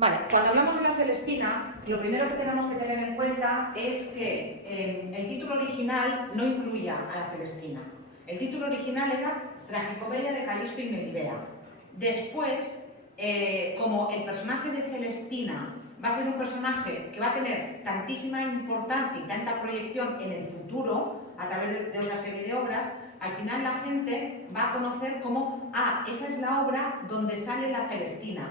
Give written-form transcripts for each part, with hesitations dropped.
Vale, cuando hablamos de la Celestina, lo primero que tenemos que tener en cuenta es que el título original no incluía a la Celestina. El título original era Tragicomedia de Calisto y Melibea. Después, como el personaje de Celestina va a ser un personaje que va a tener tantísima importancia y tanta proyección en el futuro, a través de otra serie de obras, al final la gente va a conocer como, esa es la obra donde sale la Celestina.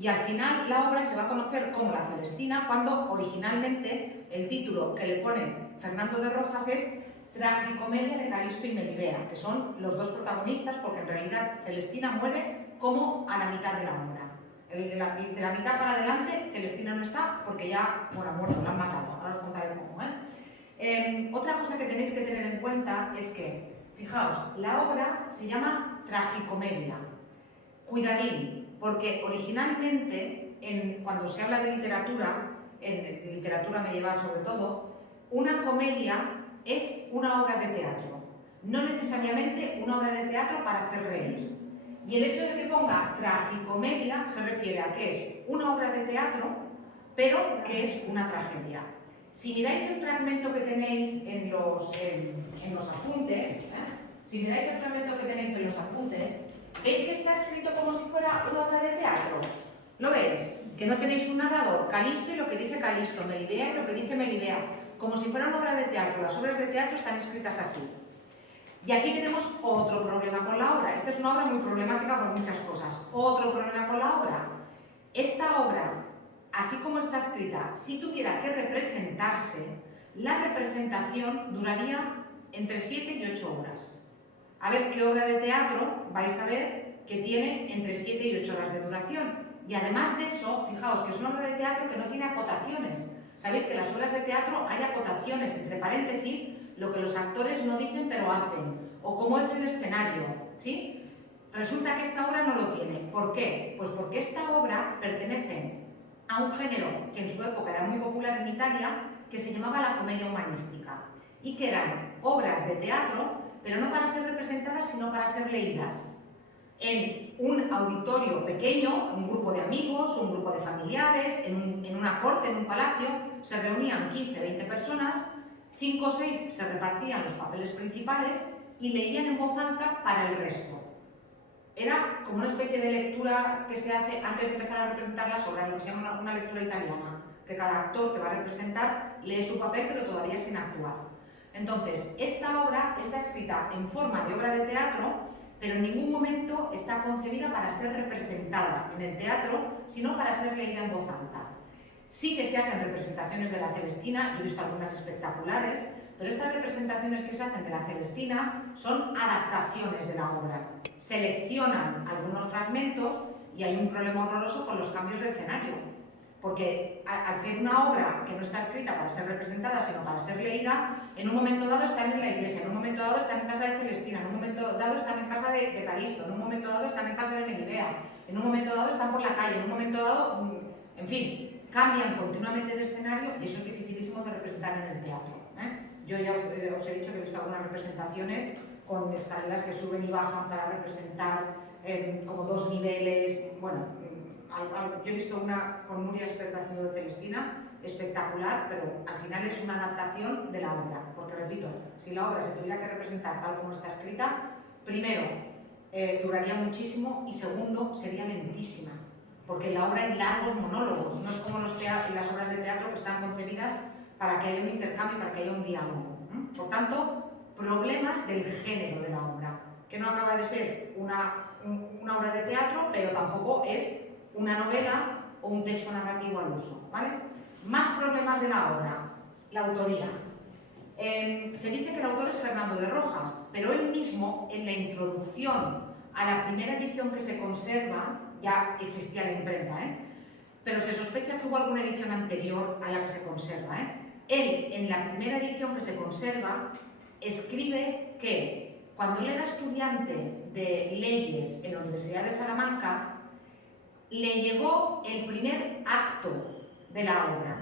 Y al final la obra se va a conocer como la Celestina, cuando originalmente el título que le pone Fernando de Rojas es Tragicomedia de Calisto y Melibea, que son los dos protagonistas, porque en realidad Celestina muere como a la mitad de la obra. De la mitad para adelante, Celestina no está porque ya, ha muerto, la han matado. Ahora os contaré cómo. Otra cosa que tenéis que tener en cuenta es que, fijaos, la obra se llama Tragicomedia. Cuidadín, porque originalmente, cuando se habla de literatura, en literatura medieval sobre todo, una comedia es una obra de teatro, no necesariamente una obra de teatro para hacer reír. Y el hecho de que ponga tragicomedia se refiere a que es una obra de teatro, pero que es una tragedia. Si miráis el fragmento que tenéis en los apuntes, ¿veis que está escrito como si fuera una obra de teatro? ¿Lo veis? Que no tenéis un narrador, Calisto y lo que dice Calisto, Melibea y lo que dice Melibea, como si fuera una obra de teatro. Las obras de teatro están escritas así. Y aquí tenemos otro problema con la obra. Esta es una obra muy problemática por muchas cosas. Otro problema con la obra. Esta obra, así como está escrita, si tuviera que representarse, la representación duraría entre 7 y 8 horas. A ver qué obra de teatro vais a ver que tiene entre 7 y 8 horas de duración. Y además de eso, fijaos que es una obra de teatro que no tiene acotaciones. Sabéis que en las obras de teatro hay acotaciones, entre paréntesis, lo que los actores no dicen pero hacen, o cómo es el escenario, ¿sí? Resulta que esta obra no lo tiene. ¿Por qué? Pues porque esta obra pertenece a un género que en su época era muy popular en Italia, que se llamaba la comedia humanística, y que eran obras de teatro, pero no para ser representadas, sino para ser leídas. En un auditorio pequeño, un grupo de amigos, un grupo de familiares, en una corte, en un palacio, se reunían 15, 20 personas, 5 o 6 se repartían los papeles principales y leían en voz alta para el resto. Era como una especie de lectura que se hace antes de empezar a representar las obras, lo que se llama una lectura italiana, que cada actor que va a representar lee su papel pero todavía sin actuar. Entonces, esta obra está escrita en forma de obra de teatro, pero en ningún momento está concebida para ser representada en el teatro, sino para ser leída en voz alta. Sí que se hacen representaciones de la Celestina, yo he visto algunas espectaculares, pero estas representaciones que se hacen de la Celestina son adaptaciones de la obra. Seleccionan algunos fragmentos y hay un problema horroroso con los cambios de escenario, porque al ser una obra que no está escrita para ser representada, sino para ser leída, en un momento dado están en la iglesia, en un momento dado están en casa de Celestina, en un momento dado están en casa de Calisto, en un momento dado están en casa de Melibea, en un momento dado están por la calle, en un momento dado, en fin, cambian continuamente de escenario y eso es dificilísimo de representar en el teatro. Yo ya os he dicho que he visto algunas representaciones con escaleras que suben y bajan para representar como 2 niveles. Bueno, yo he visto una con Nuria Experta haciendo de Celestina, espectacular, pero al final es una adaptación de la obra, porque repito, si la obra se tuviera que representar tal como está escrita, primero, duraría muchísimo y segundo, sería lentísima, porque en la obra hay largos monólogos, no es como las obras de teatro que están concebidas para que haya un intercambio, para que haya un diálogo. Por tanto, problemas del género de la obra, que no acaba de ser una obra de teatro, pero tampoco es una novela o un texto narrativo al uso, ¿vale? Más problemas de la obra, la autoría. Se dice que el autor es Fernando de Rojas, pero él mismo, en la introducción a la primera edición que se conserva, ya existía la imprenta, pero se sospecha que hubo alguna edición anterior a la que se conserva. Él, en la primera edición que se conserva, escribe que cuando él era estudiante de leyes en la Universidad de Salamanca, le llegó el primer acto de la obra.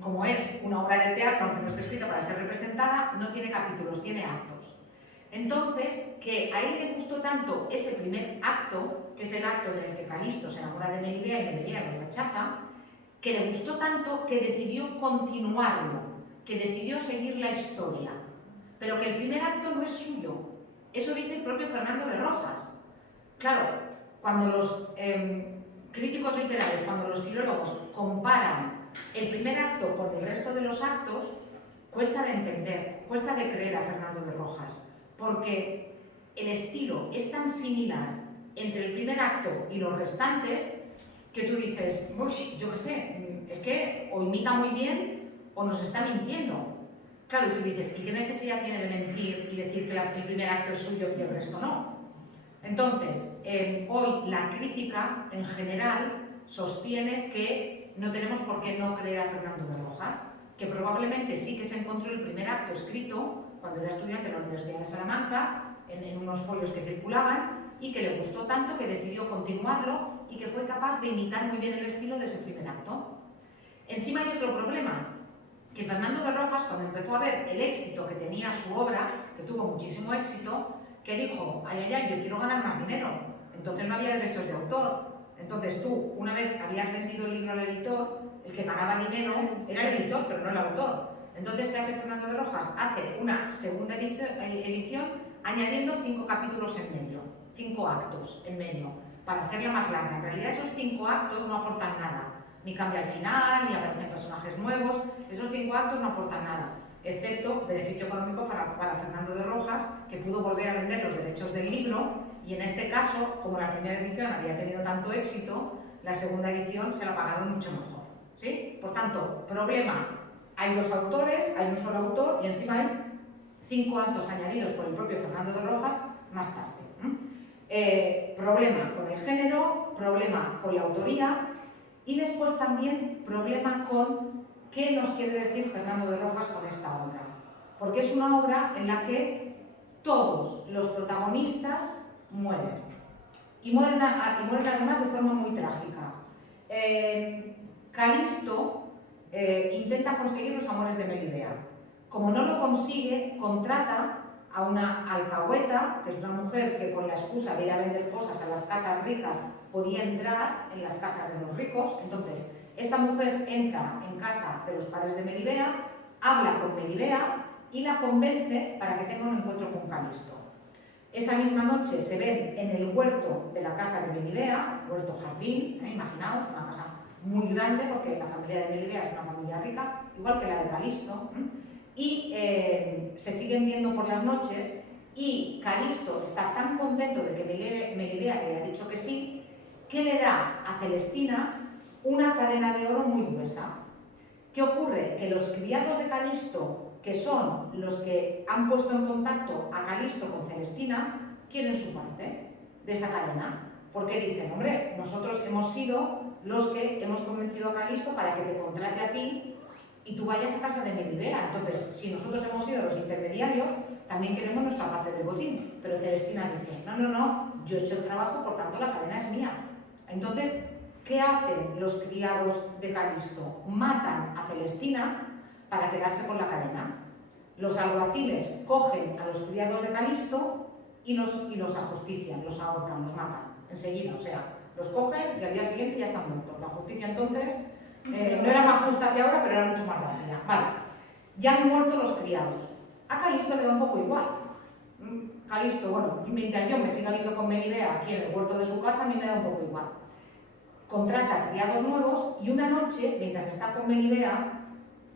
Como es una obra de teatro, aunque no esté escrita para ser representada, no tiene capítulos, tiene actos. Entonces, que a él le gustó tanto ese primer acto, que es el acto en el que Calisto se enamora de Melibea y Melibea los amenaza, que le gustó tanto que decidió continuarlo, que decidió seguir la historia, pero que el primer acto no es suyo. Eso dice el propio Fernando de Rojas. Claro, cuando los críticos literarios, cuando los filólogos comparan el primer acto con el resto de los actos, cuesta de entender, cuesta de creer a Fernando de Rojas, porque el estilo es tan similar entre el primer acto y los restantes que tú dices, uy, yo qué sé, es que o imita muy bien o nos está mintiendo. Claro, tú dices, ¿y qué necesidad tiene de mentir y decir que el primer acto es suyo y el resto no? Entonces, hoy la crítica en general sostiene que no tenemos por qué no creer a Fernando de Rojas, que probablemente sí que se encontró el primer acto escrito cuando era estudiante en la Universidad de Salamanca, en unos folios que circulaban, y que le gustó tanto que decidió continuarlo y que fue capaz de imitar muy bien el estilo de ese primer acto. Encima hay otro problema, que Fernando de Rojas, cuando empezó a ver el éxito que tenía su obra, que tuvo muchísimo éxito, que dijo, ay, ay, ay, yo quiero ganar más dinero. Entonces no había derechos de autor. Entonces tú, una vez habías vendido el libro al editor, el que ganaba dinero era el editor, pero no el autor. Entonces, ¿qué hace Fernando de Rojas? Hace una segunda edición añadiendo 5 capítulos en medio, 5 actos en medio, para hacerla más larga. En realidad esos 5 actos no aportan nada, ni cambia el final, ni aparecen personajes nuevos. Esos 5 actos no aportan nada, excepto beneficio económico para Fernando de Rojas, que pudo volver a vender los derechos del libro, y en este caso, como la primera edición había tenido tanto éxito, la segunda edición se la pagaron mucho mejor, ¿sí? Por tanto, problema, hay 2 autores, hay un solo autor, y encima hay 5 actos añadidos por el propio Fernando de Rojas más tarde. Problema con el género, problema con la autoría, y después también problema con qué nos quiere decir Fernando de Rojas con esta obra. Porque es una obra en la que todos los protagonistas mueren. Y mueren además de forma muy trágica. Calisto intenta conseguir los amores de Melibea. Como no lo consigue, contrata a una alcahueta, que es una mujer que con la excusa de ir a vender cosas a las casas ricas podía entrar en las casas de los ricos. Entonces, esta mujer entra en casa de los padres de Melibea, habla con Melibea y la convence para que tenga un encuentro con Calisto. Esa misma noche se ven en el huerto de la casa de Melibea, huerto jardín, imaginaos, una casa muy grande porque la familia de Melibea es una familia rica, igual que la de Calisto, y se siguen viendo por las noches, y Calisto está tan contento de que Melibea le haya dicho que sí, que le da a Celestina una cadena de oro muy gruesa. ¿Qué ocurre? Que los criados de Calisto, que son los que han puesto en contacto a Calisto con Celestina, quieren su parte de esa cadena. Porque dicen, hombre, nosotros hemos sido los que hemos convencido a Calisto para que te contrate a ti y tú vayas a casa de Melibea. Entonces, si nosotros hemos sido los intermediarios, también queremos nuestra parte del botín. Pero Celestina dice, no, no, no, yo he hecho el trabajo, por tanto la cadena es mía. Entonces, ¿qué hacen los criados de Calisto? Matan a Celestina para quedarse con la cadena. Los alguaciles cogen a los criados de Calisto y los ajustician, los ahorcan, los matan enseguida. O sea, los cogen y al día siguiente ya están muertos. La justicia entonces no era más justa que ahora, pero era mucho más rápida. Vale, ya han muerto los criados. A Calisto le da un poco igual. Calisto, bueno, mientras yo me siga viendo con Melibea aquí en el huerto de su casa, a mí me da un poco igual. Contrata criados nuevos y una noche, mientras está con Melibea,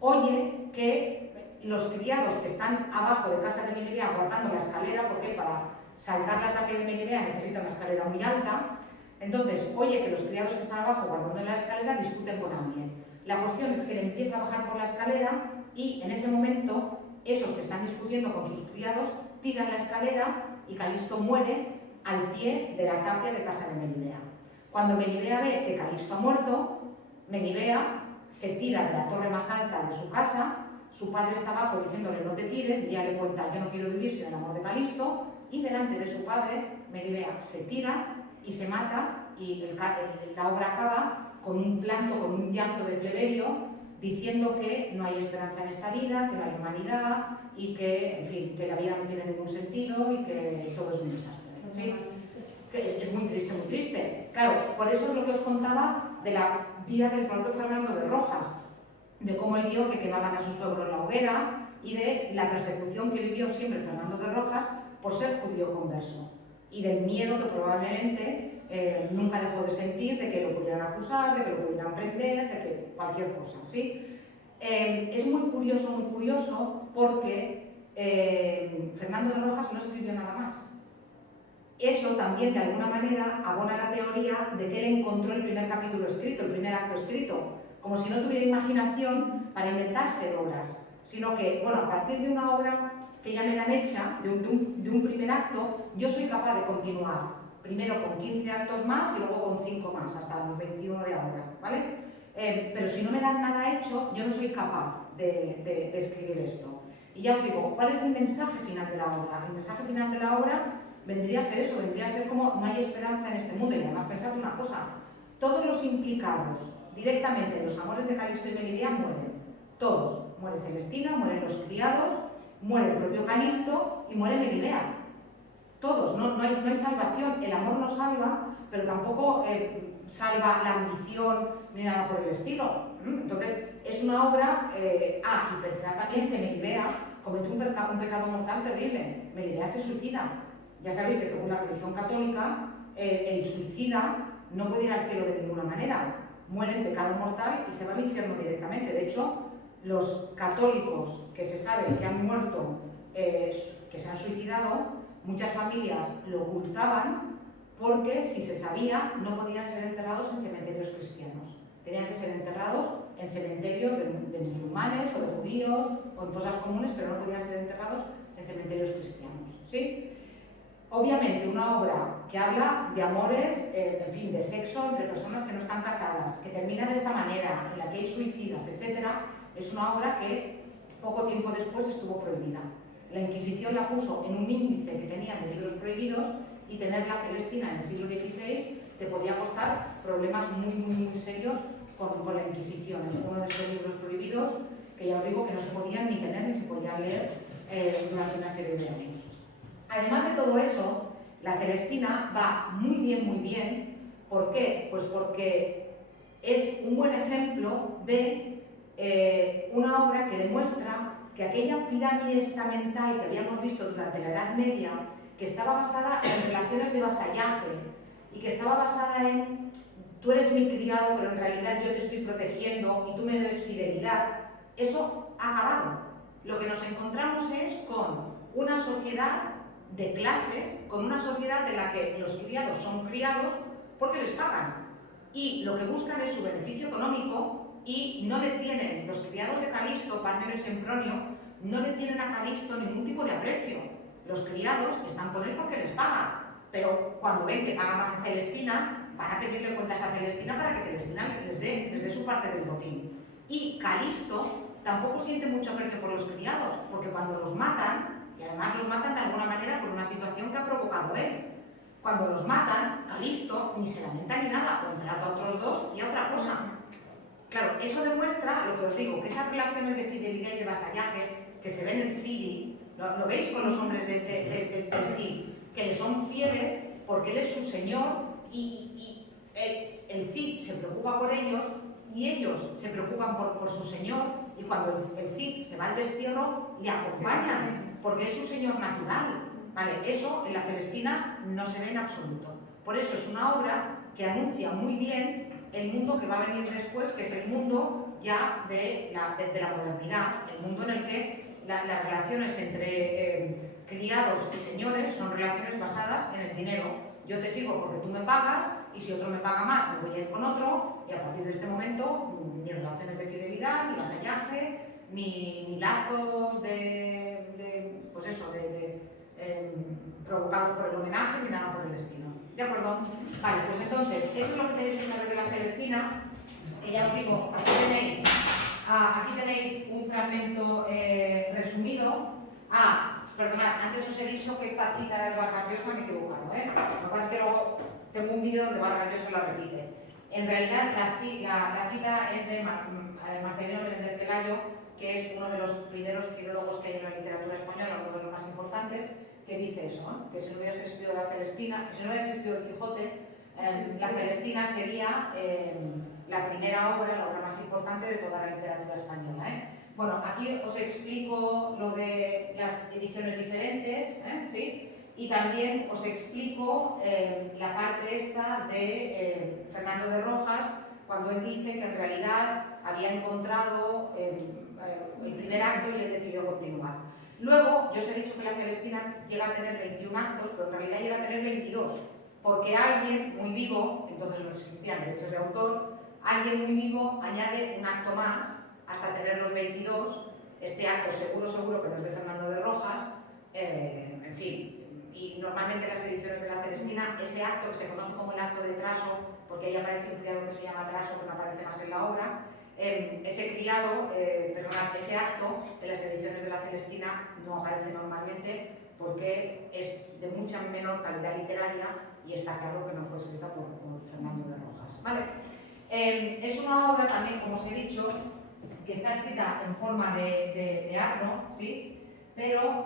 oye que los criados que están abajo de casa de Melibea guardando la escalera, porque para saltar la tapia de Melibea necesita una escalera muy alta. Entonces, oye que los criados que están abajo guardando la escalera discuten con alguien. La cuestión es que él empieza a bajar por la escalera y en ese momento esos que están discutiendo con sus criados tiran la escalera y Calisto muere al pie de la tapia de casa de Melibea. Cuando Melibea ve que Calisto ha muerto, Melibea se tira de la torre más alta de su casa, su padre está abajo diciéndole no te tires, y ella le cuenta yo no quiero vivir sin el amor de Calisto, y delante de su padre, Melibea se tira y se mata, y la obra acaba con un planto, con un llanto de plebeyo, diciendo que no hay esperanza en esta vida, que no hay humanidad, y que, en fin, que la vida no tiene ningún sentido y que todo es un desastre. ¿Sí? Que es muy triste, muy triste. Claro, por eso es lo que os contaba de la vida del propio Fernando de Rojas, de cómo él vio que quemaban a su suegro en la hoguera y de la persecución que vivió siempre Fernando de Rojas por ser judío converso y del miedo que probablemente nunca dejó de sentir de que lo pudieran acusar, de que lo pudieran prender, de que cualquier cosa, ¿sí? Es muy curioso porque Fernando de Rojas no escribió nada más. Eso también de alguna manera abona la teoría de que él encontró el primer capítulo escrito, el primer acto escrito, como si no tuviera imaginación para inventarse obras, sino que, bueno, a partir de una obra que ya me dan hecha, de un primer acto, yo soy capaz de continuar, primero con 15 actos más y luego con 5 más, hasta los 21 de ahora, ¿vale? Pero si no me dan nada hecho, yo no soy capaz de escribir esto. Y ya os digo, ¿cuál es el mensaje final de la obra? El mensaje final de la obra vendría a ser eso, vendría a ser como no hay esperanza en este mundo. Y además pensad una cosa, todos los implicados directamente en los amores de Calisto y Melibea mueren. Todos. Muere Celestina, mueren los criados, muere el propio Calisto y muere Melibea. Todos, no hay salvación. El amor no salva, pero tampoco salva la ambición ni nada por el estilo. Entonces, es una obra... y pensad también que Melibea comete un pecado mortal terrible. Melibea se suicida. Ya sabéis que según la religión católica, el suicida no puede ir al cielo de ninguna manera. Muere en pecado mortal y se va al infierno directamente. De hecho, los católicos que se sabe que han muerto, que se han suicidado, muchas familias lo ocultaban porque si se sabía no podían ser enterrados en cementerios cristianos. Tenían que ser enterrados en cementerios de musulmanes o de judíos o en fosas comunes, pero no podían ser enterrados en cementerios cristianos, ¿sí? Obviamente una obra que habla de amores, en fin, de sexo entre personas que no están casadas, que termina de esta manera, en la que hay suicidas, etc., es una obra que poco tiempo después estuvo prohibida. La Inquisición la puso en un índice que tenían de libros prohibidos y tener la Celestina en el siglo XVI te podía costar problemas muy serios con la Inquisición. Es uno de estos libros prohibidos que ya os digo que no se podían ni tener ni se podían leer durante una serie de años. Además de todo eso, la Celestina va muy bien. ¿Por qué? Pues porque es un buen ejemplo de una obra que demuestra que aquella pirámide estamental que habíamos visto durante la Edad Media, que estaba basada en relaciones de vasallaje y que estaba basada en tú eres mi criado, pero en realidad yo te estoy protegiendo y tú me debes fidelidad, eso ha acabado. Lo que nos encontramos es con una sociedad de clases, con una sociedad en la que los criados son criados porque les pagan y lo que buscan es su beneficio económico y no le tienen, los criados de Calisto, Pánfilo y Sempronio, no le tienen a Calisto ningún tipo de aprecio. Los criados están con él porque les pagan, pero cuando ven que paga más a Celestina, van a pedirle cuentas a Celestina para que Celestina les dé su parte del botín. Y Calisto tampoco siente mucho aprecio por los criados, porque cuando los matan, y además los matan de alguna manera por una situación que ha provocado él. Cuando los matan, Calisto ni se lamenta ni nada, contrata a otros dos y a otra cosa. Claro, eso demuestra lo que os digo, que esas relaciones de fidelidad y de vasallaje que se ven en Siri, ¿lo veis con los hombres del Cid? Que le son fieles porque él es su señor y el Cid se preocupa por ellos y ellos se preocupan por su señor y cuando el Cid se va al destierro le acompañan porque es su señor natural. Vale, eso en la Celestina no se ve en absoluto. Por eso es una obra que anuncia muy bien el mundo que va a venir después, que es el mundo ya de la modernidad, el mundo en el que las relaciones entre criados y señores son relaciones basadas en el dinero. Yo te sigo porque tú me pagas y si otro me paga más me voy a ir con otro y a partir de este momento ni relaciones de fidelidad, ni vasallaje, ni lazos pues eso, provocados por el homenaje ni nada por el estilo. ¿De acuerdo? Vale, pues entonces, eso es lo que tenéis que saber de la Celestina, que ya os digo, aquí tenéis un fragmento resumido. Perdonad, antes os he dicho que esta cita era de Vargas Llosa, me he equivocado, Lo que pasa es que luego tengo un vídeo donde Vargas Llosa la repite. En realidad, la cita es de Marcelino Meléndez Pelayo, que es uno de los primeros filólogos que hay en la literatura española, uno de los más importantes, que dice eso, que si no hubiese existido la Celestina, que si no hubiese existido el Quijote, la Celestina sería primera obra, la obra más importante de toda la literatura española, ¿eh? Bueno, aquí os explico lo de las ediciones diferentes, ¿sí? Y también os explico la parte esta de Fernando de Rojas, cuando él dice que en realidad había encontrado el primer acto y él decidió continuar. Luego, yo os he dicho que la Celestina llega a tener 21 actos, pero en realidad llega a tener 22, porque alguien muy vivo, entonces no existían derechos de autor, alguien muy vivo añade un acto más hasta tener los 22, este acto seguro que no es de Fernando de Rojas, en fin, y normalmente en las ediciones de la Celestina ese acto que se conoce como el acto de Traso, porque ahí aparece un criado que se llama Traso, que no aparece más en la obra, ese criado, ese acto en las ediciones de la Celestina no aparece normalmente porque es de mucha menor calidad literaria y está claro que no fue escrita por Fernando de Rojas, ¿vale? Es una obra también, como os he dicho, que está escrita en forma de teatro, ¿sí? Pero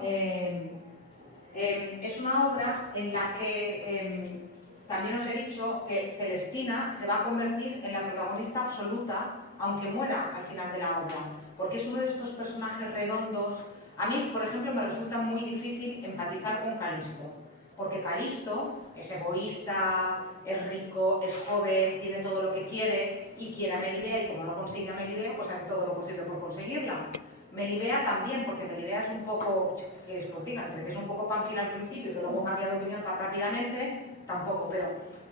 es una obra en la que también os he dicho que Celestina se va a convertir en la protagonista absoluta, aunque muera al final de la obra, porque es uno de estos personajes redondos. A mí, por ejemplo, me resulta muy difícil empatizar con Calisto, porque Calisto es egoísta, es rico, es joven, tiene todo lo que quiere y quiere a Melibea, y como no consigue a Melibea, pues hace todo lo posible por conseguirla. Melibea también, porque Melibea es un poco, que es cortina, entre que es un poco Pánfila al principio y que luego cambia de opinión tan rápidamente, tampoco, pero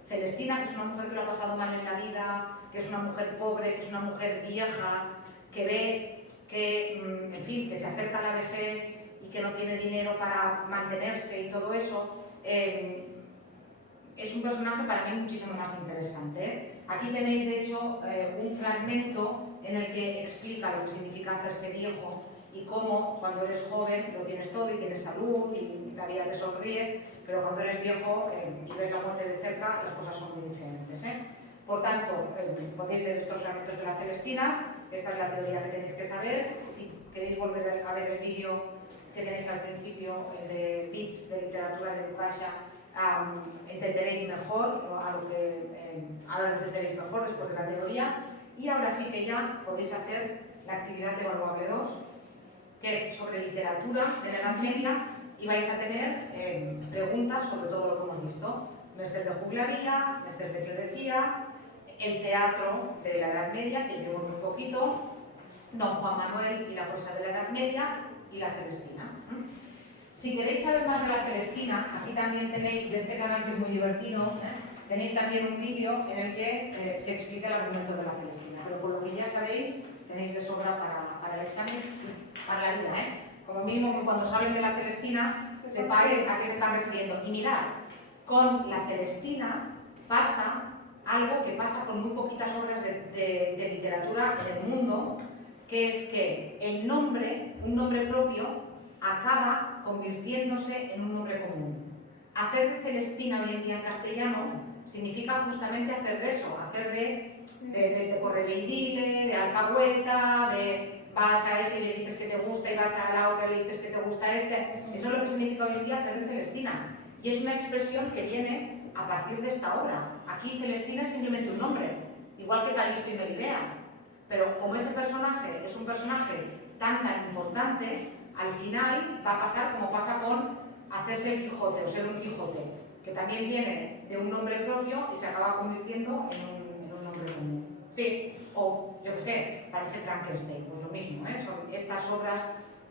Celestina, que es una mujer que lo ha pasado mal en la vida, que es una mujer pobre, que es una mujer vieja, que ve que, en fin, que se acerca a la vejez y que no tiene dinero para mantenerse y todo eso, es un personaje para mí muchísimo más interesante, ¿eh? Aquí tenéis, de hecho, un fragmento en el que explica lo que significa hacerse viejo y cómo cuando eres joven lo tienes todo y tienes salud y la vida te sonríe, pero cuando eres viejo y ves la muerte de cerca, las cosas son muy diferentes, ¿eh? Por tanto, podéis leer estos fragmentos de la Celestina, esta es la teoría que tenéis que saber. Si queréis volver a ver el vídeo que tenéis al principio, el de Bits de literatura de Lucasha, entenderéis mejor, ahora lo entenderéis mejor después de la teoría. Y ahora sí que ya podéis hacer la actividad evaluable 2, que es sobre literatura de la Edad Media, y vais a tener preguntas sobre todo lo que hemos visto: Mester de juglaría, Mester de clerecía, el teatro de la Edad Media, que llevo muy poquito, Don Juan Manuel y la prosa de la Edad Media, y la Celestina. Si queréis saber más de la Celestina, aquí también tenéis, de este canal que es muy divertido, tenéis también un vídeo en el que se explica el argumento de la Celestina, pero por lo que ya sabéis, tenéis de sobra para el examen, para la vida, Como mínimo que cuando os hablen de la Celestina, sepáis a qué se están refiriendo. Y mirad, con la Celestina pasa algo que pasa con muy poquitas obras de literatura en el mundo, que es que el nombre, un nombre propio, acaba convirtiéndose en un nombre común. Hacer de Celestina hoy en día en castellano significa justamente hacer de eso, hacer de correveidile, de alcahueta, de vas a ese y le dices que te gusta y vas a la otra y le dices que te gusta este. Eso es lo que significa hoy en día hacer de Celestina. Y es una expresión que viene a partir de esta obra. Aquí Celestina es simplemente un nombre, igual que Calisto y Melibea. Pero como ese personaje es un personaje tan importante, al final va a pasar como pasa con hacerse el Quijote o ser un Quijote, que también viene de un nombre propio y se acaba convirtiendo en un nombre común. Sí, o yo qué sé, parece Frankenstein, pues lo mismo, son estas obras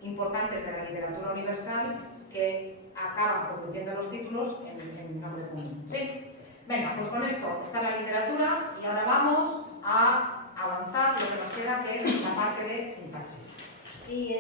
importantes de la literatura universal que acaban convirtiendo los títulos en nombre común. Sí, venga, pues con esto está la literatura y ahora vamos a avanzar lo que nos queda, que es la parte de sintaxis. Y